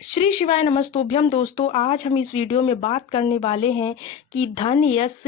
श्री शिवाय नमस्तुभ्यम। दोस्तों, आज हम इस वीडियो में बात करने वाले हैं कि धन, यश,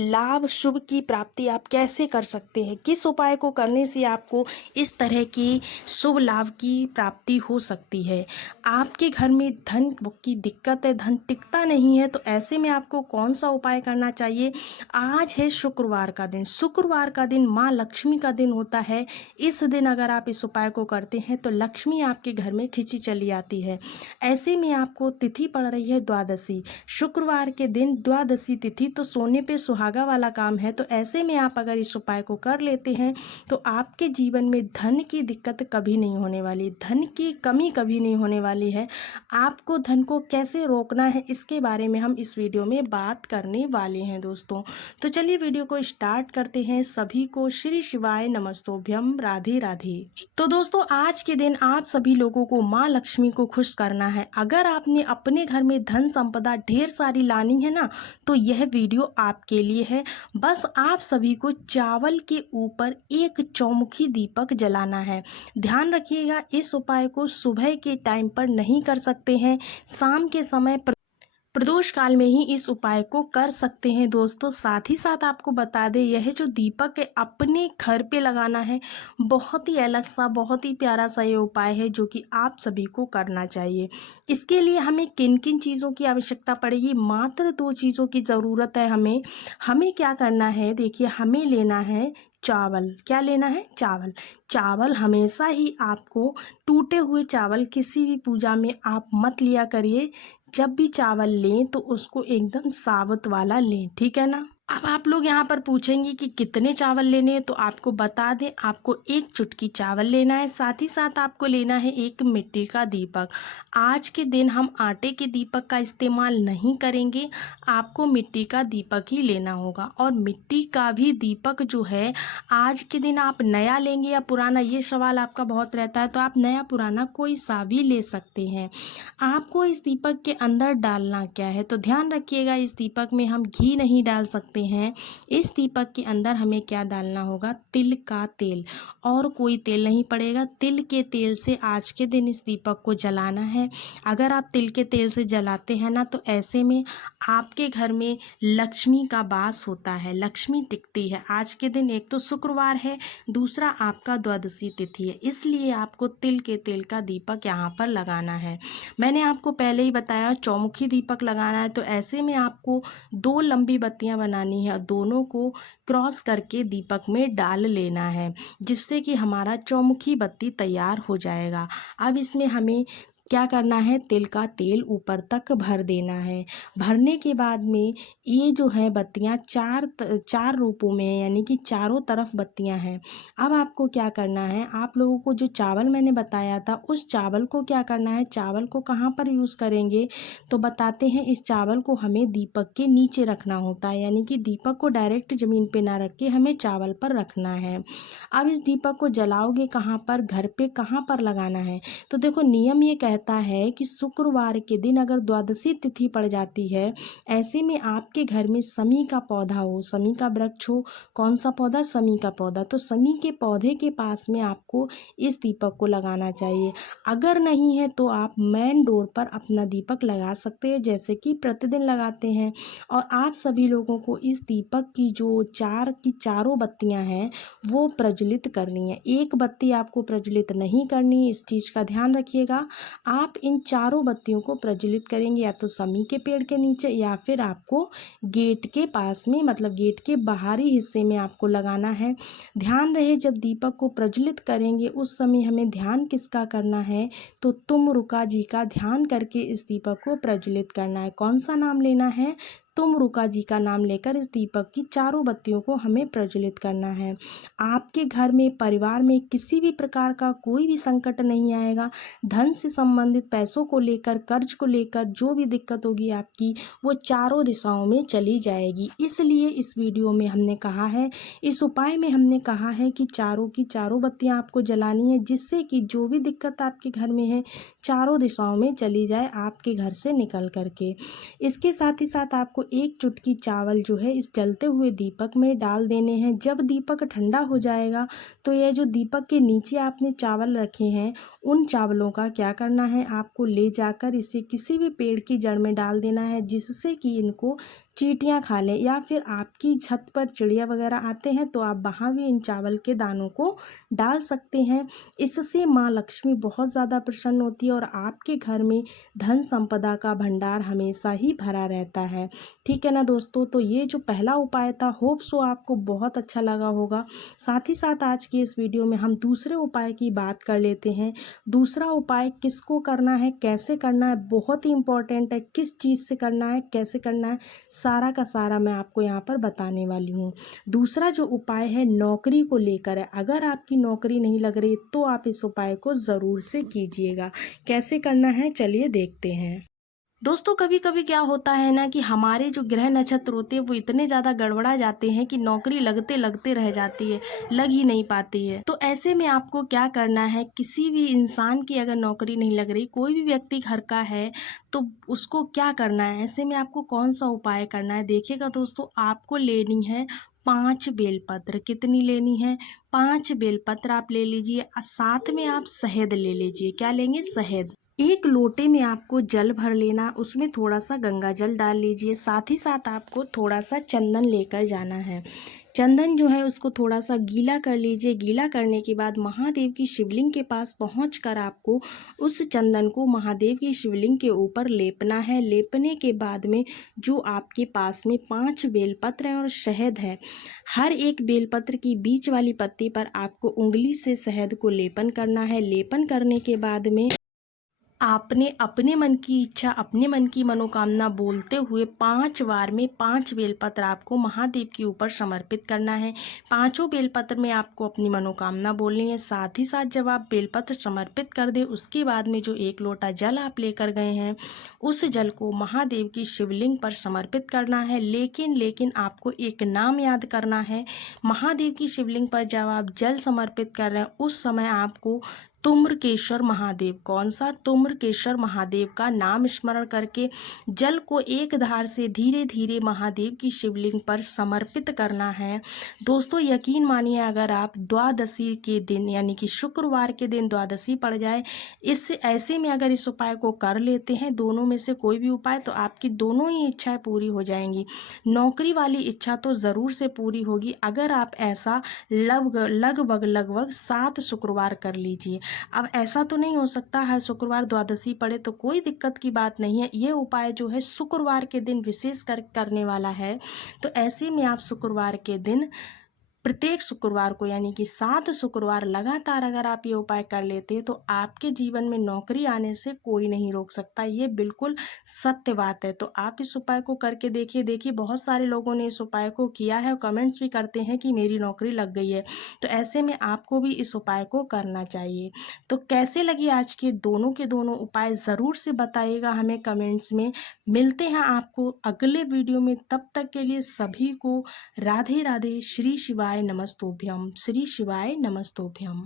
लाभ, शुभ की प्राप्ति आप कैसे कर सकते हैं। किस उपाय को करने से आपको इस तरह की शुभ लाभ की प्राप्ति हो सकती है। आपके घर में धन की दिक्कत है, धन टिकता नहीं है, तो ऐसे में आपको कौन सा उपाय करना चाहिए। आज है शुक्रवार का दिन। शुक्रवार का दिन माँ लक्ष्मी का दिन होता है। इस दिन अगर आप इस उपाय को करते हैं तो लक्ष्मी आपके घर में खिंची चली आती है। ऐसे में आपको तिथि पड़ रही है द्वादशी, शुक्रवार के दिन द्वादशी तिथि, तो सोने पे सुहागा वाला काम है। तो ऐसे में आप अगर इस उपाय को कर लेते हैं तो आपके जीवन में धन की दिक्कत कभी नहीं होने वाली, धन की कमी कभी नहीं होने वाली है। आपको धन को कैसे रोकना है इसके बारे में हम इस वीडियो में बात करने वाले हैं दोस्तों। तो चलिए वीडियो को स्टार्ट करते हैं। सभी को श्री शिवाय नमस्तुभ्यम, राधे राधे। तो दोस्तों, आज के दिन आप सभी लोगों को माँ लक्ष्मी को खुश करना है। अगर आपने अपने घर में धन संपदा ढेर सारी लानी है ना, तो यह वीडियो आपके लिए है। बस आप सभी को चावल के ऊपर एक चौमुखी दीपक जलाना है। ध्यान रखिएगा, इस उपाय को सुबह के टाइम पर नहीं कर सकते हैं, शाम के समय प्रदोष काल में ही इस उपाय को कर सकते हैं दोस्तों। साथ ही साथ आपको बता दें, यह जो दीपक है अपने घर पे लगाना है। बहुत ही अलग सा, बहुत ही प्यारा सा ये उपाय है जो कि आप सभी को करना चाहिए। इसके लिए हमें किन किन चीज़ों की आवश्यकता पड़ेगी, मात्र 2 चीज़ों की ज़रूरत है हमें। हमें क्या करना है, देखिए, हमें लेना है चावल। क्या लेना है? चावल। चावल हमेशा ही आपको, टूटे हुए चावल किसी भी पूजा में आप मत लिया करिए। जब भी चावल लें तो उसको एकदम साबुत वाला लें, ठीक है ना। अब आप लोग यहाँ पर पूछेंगे कि कितने चावल लेने हैं, तो आपको बता दें, आपको 1 चुटकी चावल लेना है। साथ ही साथ आपको लेना है एक मिट्टी का दीपक। आज के दिन हम आटे के दीपक का इस्तेमाल नहीं करेंगे, आपको मिट्टी का दीपक ही लेना होगा। और मिट्टी का भी दीपक जो है, आज के दिन आप नया लेंगे या पुराना, ये सवाल आपका बहुत रहता है, तो आप नया पुराना कोई सा भी ले सकते हैं। आपको इस दीपक के अंदर डालना क्या है, तो ध्यान रखिएगा, इस दीपक में हम घी नहीं डाल सकते हैं। इस दीपक के अंदर हमें क्या डालना होगा, तिल का तेल, और कोई तेल नहीं पड़ेगा। तिल के तेल से आज के दिन इस दीपक को जलाना है। अगर आप तिल के तेल से जलाते हैं ना, तो ऐसे में आपके घर में लक्ष्मी का वास होता है, लक्ष्मी टिकती है। आज के दिन एक तो शुक्रवार है, दूसरा आपका द्वादशी तिथि है, इसलिए आपको तिल के तेल का दीपक यहाँ पर लगाना है। मैंने आपको पहले ही बताया चौमुखी दीपक लगाना है। तो ऐसे में आपको 2 लंबी बत्तियां बनानी है, दोनों को क्रॉस करके दीपक में डाल लेना है, जिससे कि हमारा चौमुखी बत्ती तैयार हो जाएगा। अब इसमें हमें क्या करना है, तिल का तेल ऊपर तक भर देना है। भरने के बाद में ये जो है बत्तियां चार रूपों में, यानी कि चारों तरफ बत्तियां हैं। अब आपको क्या करना है, आप लोगों को जो चावल मैंने बताया था, उस चावल को क्या करना है, चावल को कहाँ पर यूज़ करेंगे, तो बताते हैं। इस चावल को हमें दीपक के नीचे रखना होता है, यानी कि दीपक को डायरेक्ट ज़मीन पे ना रख के हमें चावल पर रखना है। अब इस दीपक को जलाओगे कहाँ पर, घर पे कहाँ पर लगाना है, तो देखो, नियम ये कहता है कि शुक्रवार के दिन अगर द्वादशी तिथि पड़ जाती है, ऐसे में आपके घर में समी का पौधा हो, समी का वृक्ष हो। कौन सा पौधा? समी का पौधा। तो समी के पौधे के पास में आपको इस दीपक को लगाना चाहिए। अगर नहीं है तो आप मेन डोर पर अपना दीपक लगा सकते हैं, जैसे कि प्रतिदिन लगाते हैं। और आप सभी लोगों को इस दीपक की जो चारों बत्तियां हैं वो प्रज्वलित करनी है। एक बत्ती आपको प्रज्वलित नहीं करनी है, इस चीज़ का ध्यान रखिएगा। आप इन चारों बत्तियों को प्रज्वलित करेंगे या तो समी के पेड़ के नीचे, या फिर आपको गेट के पास में, मतलब गेट के बाहरी हिस्से में आपको लगाना है। ध्यान रहे, जब दीपक को प्रज्वलित करेंगे उस समय हमें ध्यान किसका करना है, तो तुम रुका जी का ध्यान करके इस दीपक को प्रज्वलित करना है। कौन सा नाम लेना है? तुम रुका जी का नाम लेकर इस दीपक की चारों बत्तियों को हमें प्रज्वलित करना है। आपके घर में, परिवार में किसी भी प्रकार का कोई भी संकट नहीं आएगा। धन से संबंधित, पैसों को लेकर, कर्ज को लेकर जो भी दिक्कत होगी आपकी, वो चारों दिशाओं में चली जाएगी। इसलिए इस वीडियो में हमने कहा है, इस उपाय में हमने कहा है कि चारों की चारों बत्तियां आपको जलानी है, जिससे कि जो भी दिक्कत आपके घर में है चारों दिशाओं में चली जाए आपके घर से निकल करके। इसके साथ ही साथ आपको एक चुटकी चावल जो है इस जलते हुए दीपक में डाल देने हैं। जब दीपक ठंडा हो जाएगा तो यह जो दीपक के नीचे आपने चावल रखे हैं उन चावलों का क्या करना है, आपको ले जाकर इसे किसी भी पेड़ की जड़ में डाल देना है, जिससे कि इनको चींटियाँ खा लें। या फिर आपकी छत पर चिड़िया वगैरह आते हैं तो आप वहाँ भी इन चावल के दानों को डाल सकते हैं। इससे माँ लक्ष्मी बहुत ज़्यादा प्रसन्न होती है और आपके घर में धन संपदा का भंडार हमेशा ही भरा रहता है। ठीक है ना दोस्तों, तो ये जो पहला उपाय था, होप सो आपको बहुत अच्छा लगा होगा। साथ ही साथ आज की इस वीडियो में हम दूसरे उपाय की बात कर लेते हैं। दूसरा उपाय किसको करना है, कैसे करना है, बहुत ही इंपॉर्टेंट है। किस चीज़ से करना है, कैसे करना है, सारा का सारा मैं आपको यहाँ पर बताने वाली हूँ। दूसरा जो उपाय है नौकरी को लेकर है। अगर आपकी नौकरी नहीं लग रही तो आप इस उपाय को ज़रूर से कीजिएगा। कैसे करना है चलिए देखते हैं। दोस्तों कभी कभी क्या होता है ना कि हमारे जो ग्रह नक्षत्र होते हैं वो इतने ज़्यादा गड़बड़ा जाते हैं कि नौकरी लगते लगते रह जाती है, लग ही नहीं पाती है। तो ऐसे में आपको क्या करना है, किसी भी इंसान की अगर नौकरी नहीं लग रही, कोई भी व्यक्ति घर का है, तो उसको क्या करना है, ऐसे में आपको कौन सा उपाय करना है। देखिएगा दोस्तों, आपको लेनी है 5 बेलपत्र। कितनी लेनी है, 5 बेलपत्र आप ले लीजिए। साथ में आप शहद ले लीजिए। क्या लेंगे, शहद। एक लोटे में आपको जल भर लेना, उसमें थोड़ा सा गंगा जल डाल लीजिए। साथ ही साथ आपको थोड़ा सा चंदन लेकर जाना है। चंदन जो है उसको थोड़ा सा गीला कर लीजिए। गीला करने के बाद महादेव की शिवलिंग के पास पहुंचकर आपको उस चंदन को महादेव की शिवलिंग के ऊपर लेपना है। लेपने के बाद में जो आपके पास में 5 बेलपत्र हैं और शहद है, हर एक बेलपत्र की बीच वाली पत्ती पर आपको उंगली से शहद को लेपन करना है। लेपन करने के बाद में आपने अपने मन की इच्छा, अपने मन की मनोकामना बोलते हुए 5 बार में 5 बेलपत्र आपको महादेव के ऊपर समर्पित करना है। पांचों बेलपत्र में आपको अपनी मनोकामना बोलनी है। साथ ही साथ जब आप बेलपत्र समर्पित कर दें, उसके बाद में जो 1 लोटा जल आप लेकर गए हैं उस जल को महादेव की शिवलिंग पर समर्पित करना है। लेकिन आपको एक नाम याद करना है। महादेव की शिवलिंग पर जब आप जल समर्पित कर रहे हैं उस समय आपको तुम्रकेश्वर महादेव, कौन सा, तुम्रकेश्वर महादेव का नाम स्मरण करके जल को एक धार से धीरे धीरे महादेव की शिवलिंग पर समर्पित करना है। दोस्तों यकीन मानिए, अगर आप द्वादशी के दिन यानी कि शुक्रवार के दिन द्वादशी पड़ जाए, इससे ऐसे में अगर इस उपाय को कर लेते हैं, दोनों में से कोई भी उपाय, तो आपकी दोनों ही इच्छाएं पूरी हो जाएंगी। नौकरी वाली इच्छा तो ज़रूर से पूरी होगी अगर आप ऐसा लगभग 7 शुक्रवार कर लीजिए। अब ऐसा तो नहीं हो सकता हर शुक्रवार द्वादशी पड़े, तो कोई दिक्कत की बात नहीं है। ये उपाय जो है शुक्रवार के दिन विशेष करने वाला है। तो ऐसे में आप शुक्रवार के दिन, प्रत्येक शुक्रवार को यानी कि 7 शुक्रवार लगातार अगर आप ये उपाय कर लेते हैं तो आपके जीवन में नौकरी आने से कोई नहीं रोक सकता। ये बिल्कुल सत्य बात है। तो आप इस उपाय को करके देखिए बहुत सारे लोगों ने इस उपाय को किया है और कमेंट्स भी करते हैं कि मेरी नौकरी लग गई है। तो ऐसे में आपको भी इस उपाय को करना चाहिए। तो कैसे लगी आज के दोनों उपाय ज़रूर से बताइएगा हमें कमेंट्स में। मिलते हैं आपको अगले वीडियो में, तब तक के लिए सभी को राधे राधे। श्री शिवाय नमस्तोभ्यम। श्री शिवाय नमस्तोभ्यम।